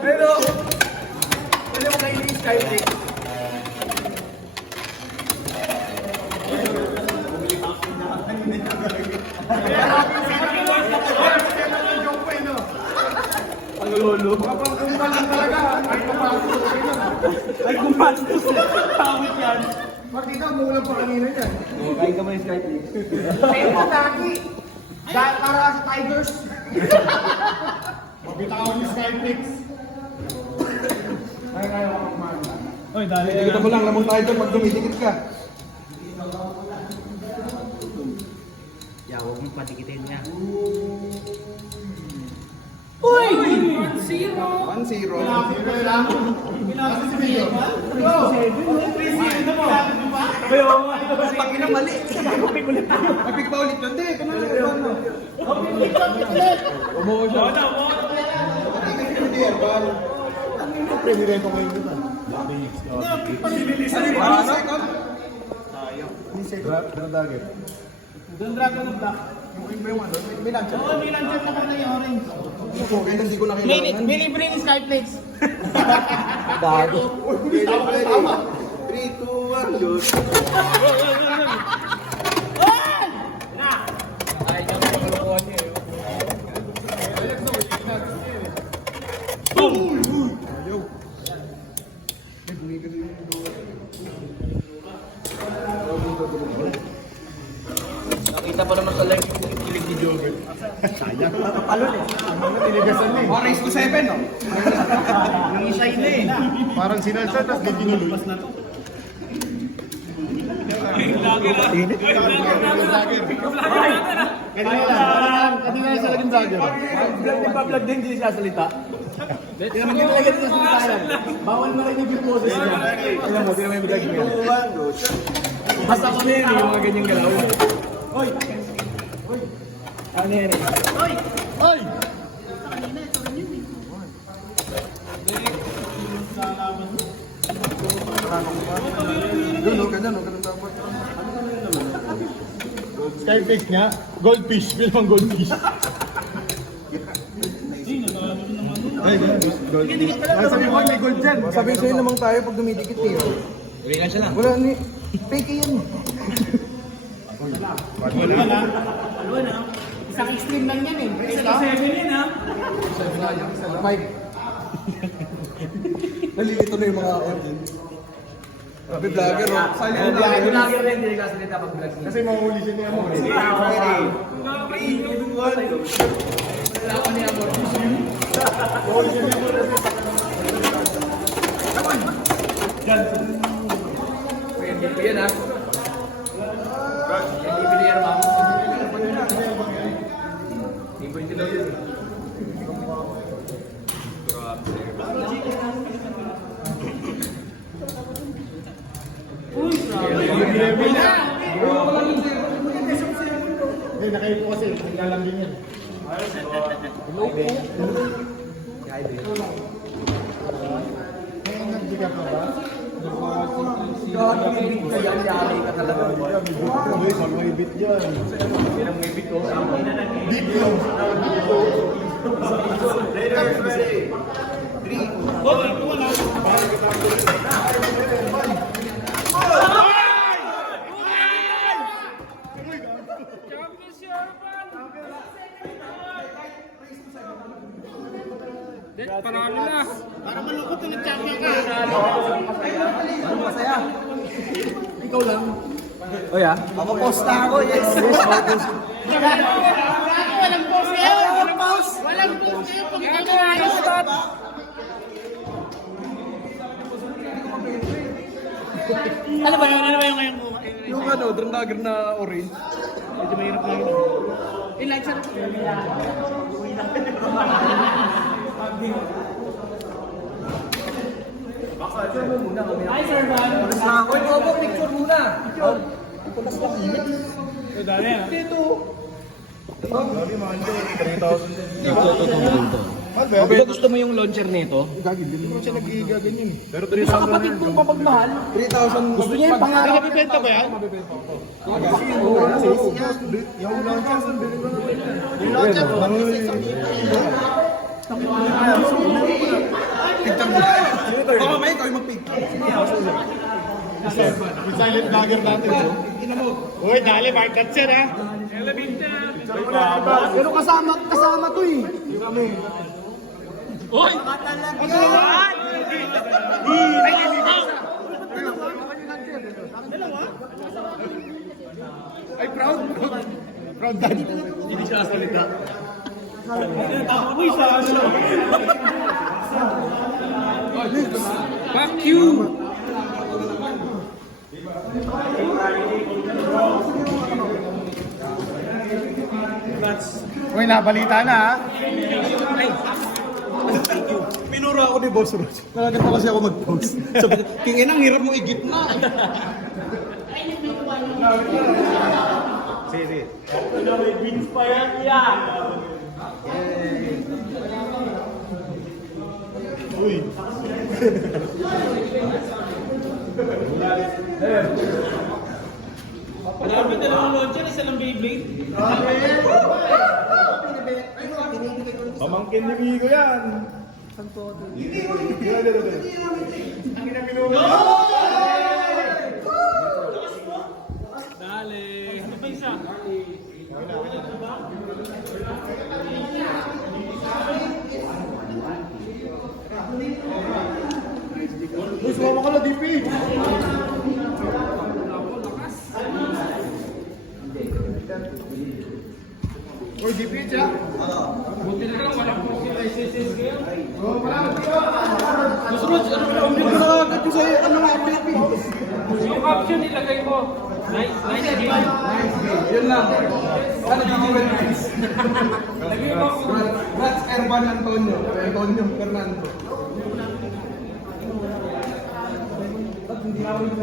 Pero, pwede mo kayo yung Skyflix. Ang lolo. Kapag kumalang talaga, ay kumalang. Ay kumalang. Tawit yan. Makita mo lang pa kanina yan. Kain ka mo yung Skyflix. Kain mo lagi. Dahil para sa Tigers. Mabitawan yung Skyflix. Ay, kaya ako kumalang. Oy, dali. Kita mo lang, lamang tayo pag dumidikit ka. Huwag mong patikitin niya. Uy! 1-0. 1-0. Pag ina mali. Kapig pa ulit yun. Hindi, kanina naman mo. Umuho siya. Presidente ko yun. Dragger. Doon Dragon of Black. May launcher. Oo, may launcher na pa na yung orange. Okay, hindi ko na kailangan. May libre yung Skyflix. Dago. Tama. 3, 2, 1, shoot. Ay, kami makalakuha niya eh. Boom! Ayaw. Nakita pa naman sa live yung kilig ni Jogger. Sayang. Nakapalon eh. Tinigasan na eh. Race to 7 no? Nangisay na eh. Parang sinalsa, tapos di tinuloy. Kanina sa laging dagger. Nagpa-vlog din, hindi siya salita. Hindi naman yung talaga din sa salita. Bawal marinig yung poses niya. Tingnan mo yung vlog niya. Basta ko na yun, yung mga ganyang galaw. Oy! Oy! Ano yan eh? Oy! Oy! Kanina, ito rin yun eh. Doon, no? Ganyan, no? Ganun dapat. Skyfish niya? Goldfish. Bilang goldfish. Ay, goldfish. Sabi mo, may gold dyan. Sabi sa'yo namang tayo pag dumidikit eh. Uli ka siya lang. Wala ni... Fake yan. Ano na? Isang extreme lang yan eh. Isa 7 yan ha. Mike. Nalilito na yung mga... Grabe vlogger, oh. Silent vlogger rin, hindi nagkasalita pag vlog. Kasi mahuli siya niya mo. Wala ko niya mo. Pwede ko yan, ha? Pwede ko yan, ma'am. Libre ko daw yun. Uy, Nakaipo kasi, naglalambing yan. May energy ka pa ba? Gagawin ka yan, yari ka talaga. Uy, saan may bit yan? Sinang may bit ko? Bit yun! Later, ready! 3, 2, 1. Panalo na. Para malungkot ulit champion ka. Ano masaya? Ikaw lang. O ya? Mapaposta ako, yes. Walang pause kayo. Walang pause. Walang pause kayo pag ikaw ayos. Ano ba yun? Ano ba yung ngayon mo? Yung ano, dragger na orange. Medyo mahirap na yun. Ilan siya? Hi, Sir Van. Uy, Bobo, picture muna. Picture. Punas lang init. Dali ah. Dito. Diba gusto mo yung launcher nito? Gagin, din mo siya nag-gaganyan eh. Pero Sa kapatid kong papagmahal. 3,000. Gusto niya yung pangarap. May nabibenta ba yan? Yung launcher, yung launcher. Baka may ikaw yung mag-pick. Yung silent vlogger natin. Uy, dali, Mark Gatsen ha. Pero kasama to eh. Uy! Ay, proud. Proud dad. Hindi siya salita. Fuck you! Uy, nabalita na ha. Pinuro ako ni Boss Roach. Nakagat na kasi ako mag-post. Sabi niya, tingin ang hirap mo igitna. Sige. Uy. Marami dalawang launcher, isa lang Beyblade. Pamangkin ni Migo yan. Dali. Ano pa isa? Uy, sumama ka na, DP. Uy, DP siya. Buti na lang, walang profile licenses kayo. Oh, marami ka. Susunod, hindi ko nakagat ko sa'yo. Ano nga, DP? Yung caption nilagay mo. Nice game. Yun lang. Ano gagawin guys? Lagay mo ako. Rats Erban Antonio. Antonio Fernando. Hindi ako yung